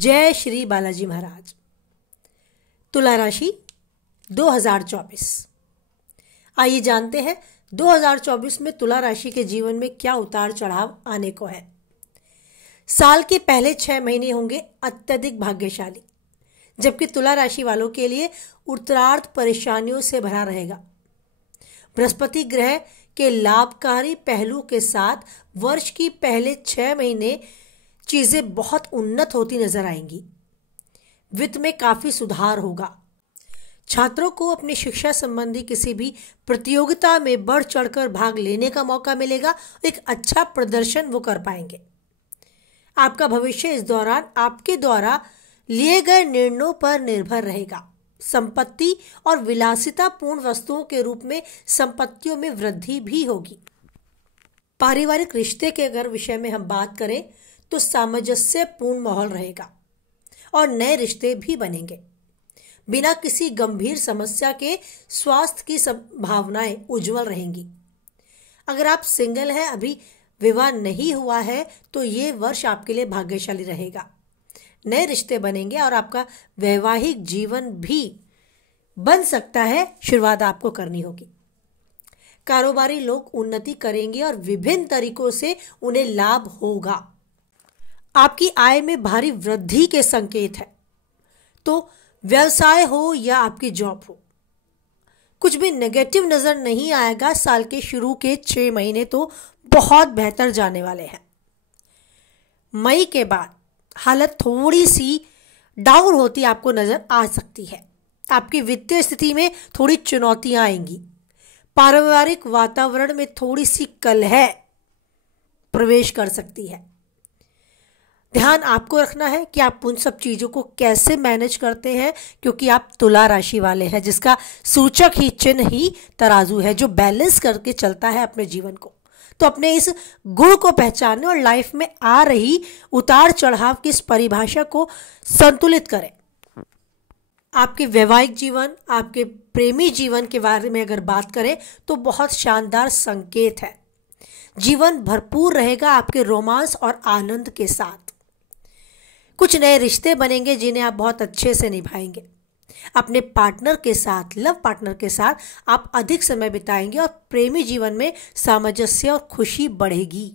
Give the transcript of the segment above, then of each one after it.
जय श्री बालाजी महाराज। तुला राशि 2024। आइए जानते हैं 2024 में तुला राशि के जीवन में क्या उतार चढ़ाव आने को है। साल के पहले 6 महीने होंगे अत्यधिक भाग्यशाली, जबकि तुला राशि वालों के लिए उत्तरार्ध परेशानियों से भरा रहेगा। बृहस्पति ग्रह के लाभकारी पहलू के साथ वर्ष की पहले 6 महीने चीजें बहुत उन्नत होती नजर आएंगी। वित्त में काफी सुधार होगा। छात्रों को अपनी शिक्षा संबंधी किसी भी प्रतियोगिता में बढ़ चढ़कर भाग लेने का मौका मिलेगा। एक अच्छा प्रदर्शन वो कर पाएंगे। आपका भविष्य इस दौरान आपके द्वारा लिए गए निर्णयों पर निर्भर रहेगा। संपत्ति और विलासितापूर्ण वस्तुओं के रूप में संपत्तियों में वृद्धि भी होगी। पारिवारिक रिश्ते के अगर विषय में हम बात करें तो सामंजस्यपूर्ण माहौल रहेगा और नए रिश्ते भी बनेंगे। बिना किसी गंभीर समस्या के स्वास्थ्य की संभावनाएं उज्जवल रहेंगी। अगर आप सिंगल हैं, अभी विवाह नहीं हुआ है, तो ये वर्ष आपके लिए भाग्यशाली रहेगा। नए रिश्ते बनेंगे और आपका वैवाहिक जीवन भी बन सकता है। शुरुआत आपको करनी होगी। कारोबारी लोग उन्नति करेंगे और विभिन्न तरीकों से उन्हें लाभ होगा। आपकी आय में भारी वृद्धि के संकेत है। तो व्यवसाय हो या आपकी जॉब हो, कुछ भी नेगेटिव नजर नहीं आएगा। साल के शुरू के 6 महीने तो बहुत बेहतर जाने वाले हैं। मई के बाद हालत थोड़ी सी डाउन होती आपको नजर आ सकती है। आपकी वित्तीय स्थिति में थोड़ी चुनौतियां आएंगी। पारिवारिक वातावरण में थोड़ी सी कलह प्रवेश कर सकती है। ध्यान आपको रखना है कि आप उन सब चीजों को कैसे मैनेज करते हैं, क्योंकि आप तुला राशि वाले हैं, जिसका सूचक ही चिन्ह ही तराजू है, जो बैलेंस करके चलता है अपने जीवन को। तो अपने इस गुण को पहचानें और लाइफ में आ रही उतार चढ़ाव की इस परिभाषा को संतुलित करें। आपके वैवाहिक जीवन, आपके प्रेमी जीवन के बारे में अगर बात करें तो बहुत शानदार संकेत है। जीवन भरपूर रहेगा आपके रोमांस और आनंद के साथ। कुछ नए रिश्ते बनेंगे जिन्हें आप बहुत अच्छे से निभाएंगे। अपने पार्टनर के साथ, लव पार्टनर के साथ आप अधिक समय बिताएंगे और प्रेमी जीवन में सामंजस्य और खुशी बढ़ेगी।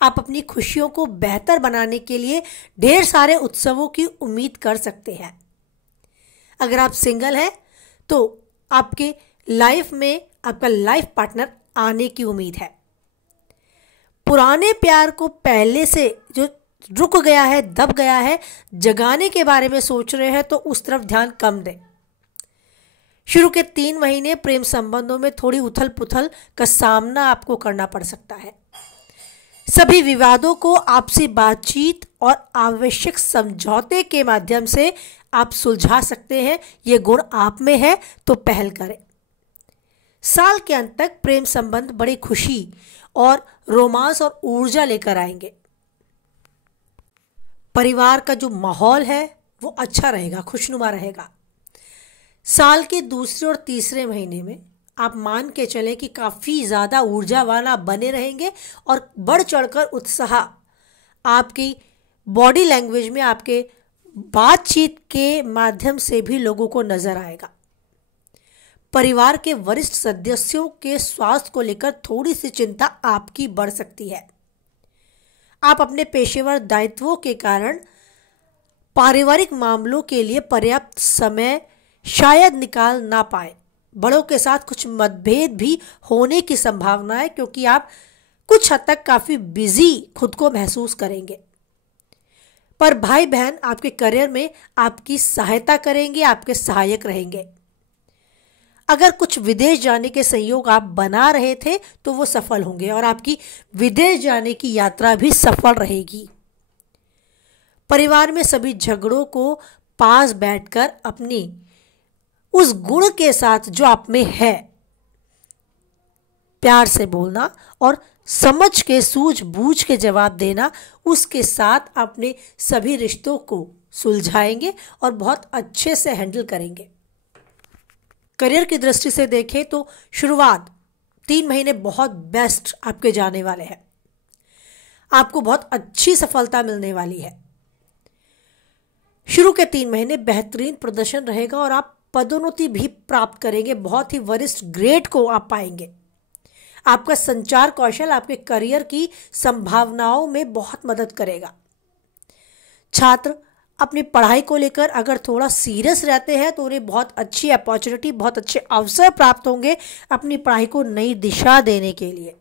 आप अपनी खुशियों को बेहतर बनाने के लिए ढेर सारे उत्सवों की उम्मीद कर सकते हैं। अगर आप सिंगल हैं तो आपके लाइफ में आपका लाइफ पार्टनर आने की उम्मीद है। पुराने प्यार को पहले से जो रुक गया है, दब गया है, जगाने के बारे में सोच रहे हैं तो उस तरफ ध्यान कम दें। शुरू के 3 महीने प्रेम संबंधों में थोड़ी उथल पुथल का सामना आपको करना पड़ सकता है। सभी विवादों को आपसी बातचीत और आवश्यक समझौते के माध्यम से आप सुलझा सकते हैं। ये गुण आप में है तो पहल करें। साल के अंत तक प्रेम संबंध बड़ी खुशी और रोमांस और ऊर्जा लेकर आएंगे। परिवार का जो माहौल है वो अच्छा रहेगा, खुशनुमा रहेगा। साल के दूसरे और तीसरे महीने में आप मान के चलें कि काफ़ी ज़्यादा ऊर्जावान आप बने रहेंगे और बढ़ चढ़कर उत्साह आपकी बॉडी लैंग्वेज में, आपके बातचीत के माध्यम से भी लोगों को नजर आएगा। परिवार के वरिष्ठ सदस्यों के स्वास्थ्य को लेकर थोड़ी सी चिंता आपकी बढ़ सकती है। आप अपने पेशेवर दायित्वों के कारण पारिवारिक मामलों के लिए पर्याप्त समय शायद निकाल ना पाए। बड़ों के साथ कुछ मतभेद भी होने की संभावना है, क्योंकि आप कुछ हद तक काफी बिजी खुद को महसूस करेंगे। पर भाई बहन आपके करियर में आपकी सहायता करेंगे, आपके सहायक रहेंगे। अगर कुछ विदेश जाने के संयोग आप बना रहे थे तो वो सफल होंगे और आपकी विदेश जाने की यात्रा भी सफल रहेगी। परिवार में सभी झगड़ों को पास बैठकर अपनी उस गुण के साथ जो आप में है, प्यार से बोलना और समझ के, सूझबूझ के जवाब देना, उसके साथ अपने सभी रिश्तों को सुलझाएंगे और बहुत अच्छे से हैंडल करेंगे। करियर की दृष्टि से देखें तो शुरुआत 3 महीने बहुत बेस्ट आपके जाने वाले हैं। आपको बहुत अच्छी सफलता मिलने वाली है। शुरू के 3 महीने बेहतरीन प्रदर्शन रहेगा और आप पदोन्नति भी प्राप्त करेंगे। बहुत ही वरिष्ठ ग्रेड को आप पाएंगे। आपका संचार कौशल आपके करियर की संभावनाओं में बहुत मदद करेगा। छात्र अपनी पढ़ाई को लेकर अगर थोड़ा सीरियस रहते हैं तो उन्हें बहुत अच्छी अपॉर्चुनिटी, बहुत अच्छे अवसर प्राप्त होंगे अपनी पढ़ाई को नई दिशा देने के लिए।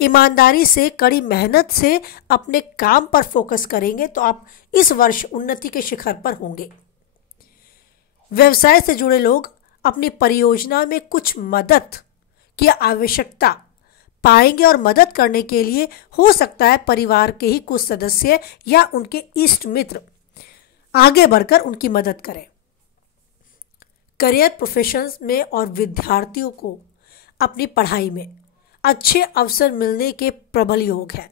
ईमानदारी से, कड़ी मेहनत से अपने काम पर फोकस करेंगे तो आप इस वर्ष उन्नति के शिखर पर होंगे। व्यवसाय से जुड़े लोग अपनी परियोजना में कुछ मदद की आवश्यकता पाएंगे और मदद करने के लिए हो सकता है परिवार के ही कुछ सदस्य या उनके इष्ट मित्र आगे बढ़कर उनकी मदद करें। करियर प्रोफेशंस में और विद्यार्थियों को अपनी पढ़ाई में अच्छे अवसर मिलने के प्रबल योग है,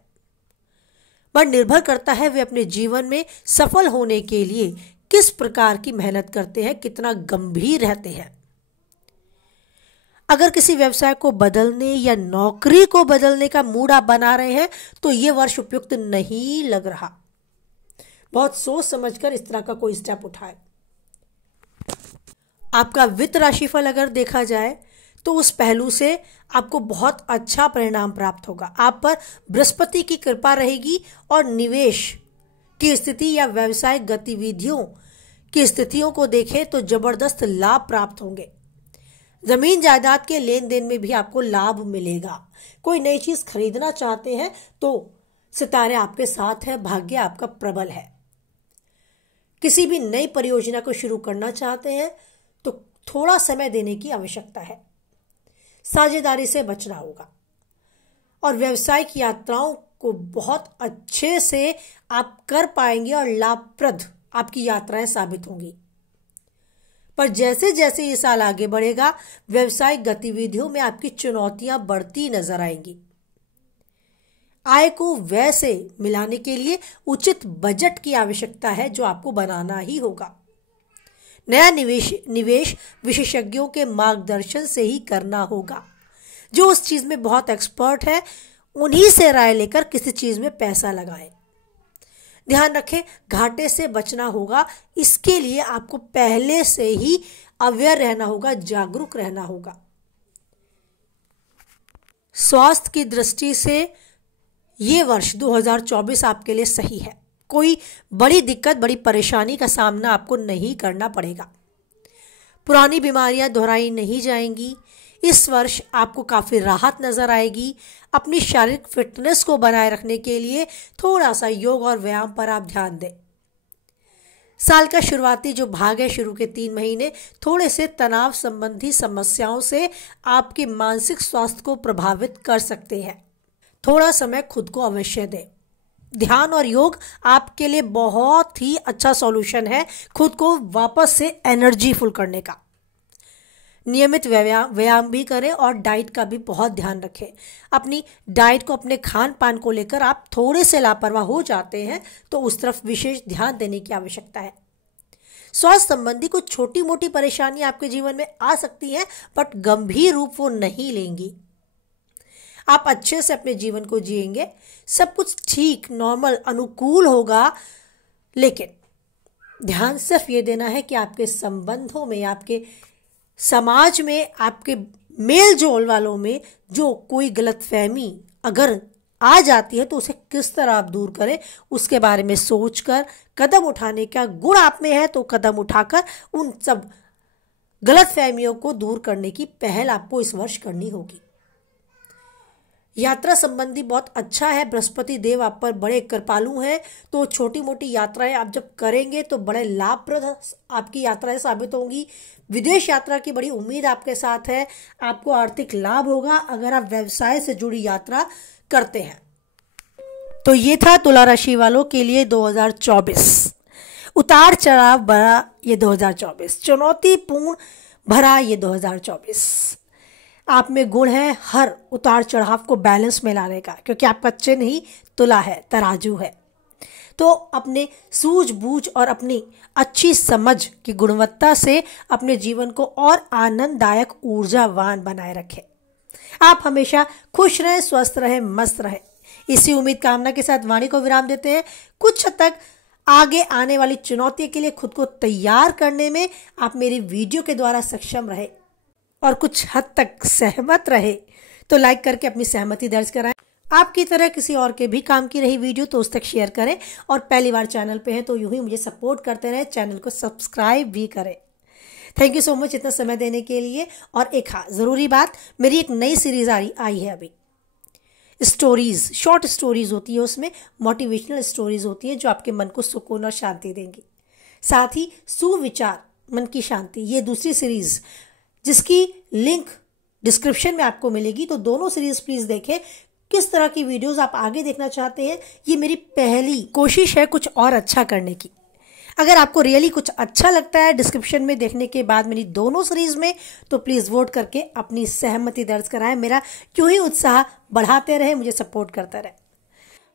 पर निर्भर करता है वे अपने जीवन में सफल होने के लिए किस प्रकार की मेहनत करते हैं, कितना गंभीर रहते हैं। अगर किसी व्यवसाय को बदलने या नौकरी को बदलने का मूड आप बना रहे हैं तो ये वर्ष उपयुक्त नहीं लग रहा। बहुत सोच समझकर इस तरह का कोई स्टेप उठाएं। आपका वित्त राशिफल अगर देखा जाए तो उस पहलू से आपको बहुत अच्छा परिणाम प्राप्त होगा। आप पर बृहस्पति की कृपा रहेगी और निवेश की स्थिति या व्यवसायिक गतिविधियों की स्थितियों को देखें तो जबरदस्त लाभ प्राप्त होंगे। जमीन जायदाद के लेन देन में भी आपको लाभ मिलेगा। कोई नई चीज खरीदना चाहते हैं तो सितारे आपके साथ हैं, भाग्य आपका प्रबल है। किसी भी नई परियोजना को शुरू करना चाहते हैं तो थोड़ा समय देने की आवश्यकता है। साझेदारी से बचना होगा और व्यावसायिक यात्राओं को बहुत अच्छे से आप कर पाएंगे और लाभप्रद आपकी यात्राएं साबित होंगी। पर जैसे जैसे ये साल आगे बढ़ेगा व्यावसायिक गतिविधियों में आपकी चुनौतियां बढ़ती नजर आएंगी। आय को व्यय से मिलाने के लिए उचित बजट की आवश्यकता है जो आपको बनाना ही होगा। नया निवेश विशेषज्ञों के मार्गदर्शन से ही करना होगा। जो उस चीज में बहुत एक्सपर्ट है उन्हीं से राय लेकर किसी चीज में पैसा लगाएं। ध्यान रखें घाटे से बचना होगा, इसके लिए आपको पहले से ही अवेयर रहना होगा, जागरूक रहना होगा। स्वास्थ्य की दृष्टि से ये वर्ष 2024 आपके लिए सही है। कोई बड़ी दिक्कत, बड़ी परेशानी का सामना आपको नहीं करना पड़ेगा। पुरानी बीमारियां दोहराई नहीं जाएंगी। इस वर्ष आपको काफ़ी राहत नज़र आएगी। अपनी शारीरिक फिटनेस को बनाए रखने के लिए थोड़ा सा योग और व्यायाम पर आप ध्यान दें। साल का शुरुआती जो भाग है, शुरू के 3 महीने थोड़े से तनाव संबंधी समस्याओं से आपके मानसिक स्वास्थ्य को प्रभावित कर सकते हैं। थोड़ा समय खुद को अवश्य दें। ध्यान और योग आपके लिए बहुत ही अच्छा सॉल्यूशन है खुद को वापस से एनर्जीफुल करने का। नियमित व्यायाम भी करें और डाइट का भी बहुत ध्यान रखें। अपनी डाइट को, अपने खान पान को लेकर आप थोड़े से लापरवाह हो जाते हैं तो उस तरफ विशेष ध्यान देने की आवश्यकता है। स्वास्थ्य संबंधी कुछ छोटी मोटी परेशानी आपके जीवन में आ सकती हैं बट गंभीर रूप वो नहीं लेंगी। आप अच्छे से अपने जीवन को जिएंगे, सब कुछ ठीक, नॉर्मल, अनुकूल होगा। लेकिन ध्यान सिर्फ ये देना है कि आपके संबंधों में, आपके समाज में, आपके मेल जोल वालों में जो कोई गलतफहमी अगर आ जाती है तो उसे किस तरह आप दूर करें, उसके बारे में सोचकर कदम उठाने का गुण आप में है तो कदम उठाकर उन सब गलतफहमियों को दूर करने की पहल आपको इस वर्ष करनी होगी। यात्रा संबंधी बहुत अच्छा है। बृहस्पति देव आप पर बड़े कृपालु हैं तो छोटी मोटी यात्राएं आप जब करेंगे तो बड़े लाभप्रद आपकी यात्राएं साबित होंगी। विदेश यात्रा की बड़ी उम्मीद आपके साथ है। आपको आर्थिक लाभ होगा अगर आप व्यवसाय से जुड़ी यात्रा करते हैं। तो ये था तुला राशि वालों के लिए 2024। उतार चढ़ाव भरा ये 2024, चुनौतीपूर्ण भरा ये 2024। आप में गुण है हर उतार चढ़ाव को बैलेंस में लाने का, क्योंकि आपका चिन्ह ही तुला है, तराजू है। तो अपने सूझबूझ और अपनी अच्छी समझ की गुणवत्ता से अपने जीवन को और आनंददायक, ऊर्जावान बनाए रखें। आप हमेशा खुश रहें, स्वस्थ रहें, मस्त रहें। इसी उम्मीद कामना के साथ वाणी को विराम देते हैं। कुछ हद तक आगे आने वाली चुनौती के लिए खुद को तैयार करने में आप मेरी वीडियो के द्वारा सक्षम रहे और कुछ हद तक सहमत रहे तो लाइक करके अपनी सहमति दर्ज कराएं। आपकी तरह किसी और के भी काम की रही वीडियो तो उस तक शेयर करें, और पहली बार चैनल पे हैं तो यूं ही मुझे सपोर्ट करते रहें, चैनल को सब्सक्राइब भी करें। थैंक यू सो मच इतना समय देने के लिए। और एक ज़रूरी बात, मेरी एक नई सीरीज आई है अभी, स्टोरीज, शॉर्ट स्टोरीज होती है, उसमें मोटिवेशनल स्टोरीज होती है जो आपके मन को सुकून और शांति देंगी। साथ ही सुविचार, मन की शांति, ये दूसरी सीरीज जिसकी लिंक डिस्क्रिप्शन में आपको मिलेगी, तो दोनों सीरीज प्लीज देखें। किस तरह की वीडियोस आप आगे देखना चाहते हैं, ये मेरी पहली कोशिश है कुछ और अच्छा करने की। अगर आपको रियली कुछ अच्छा लगता है डिस्क्रिप्शन में देखने के बाद मेरी दोनों सीरीज में, तो प्लीज वोट करके अपनी सहमति दर्ज कराएं। मेरा यूं ही उत्साह बढ़ाते रहे, मुझे सपोर्ट करता रहे।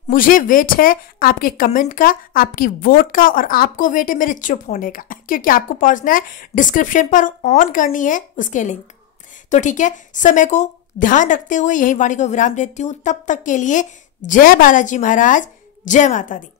मुझे वेट है आपके कमेंट का, आपकी वोट का, और आपको वेट है मेरे चुप होने का, क्योंकि आपको पहुंचना है डिस्क्रिप्शन पर, ऑन करनी है उसके लिंक। तो ठीक है, समय को ध्यान रखते हुए यही वाणी को विराम देती हूं। तब तक के लिए जय बालाजी महाराज, जय माता दी।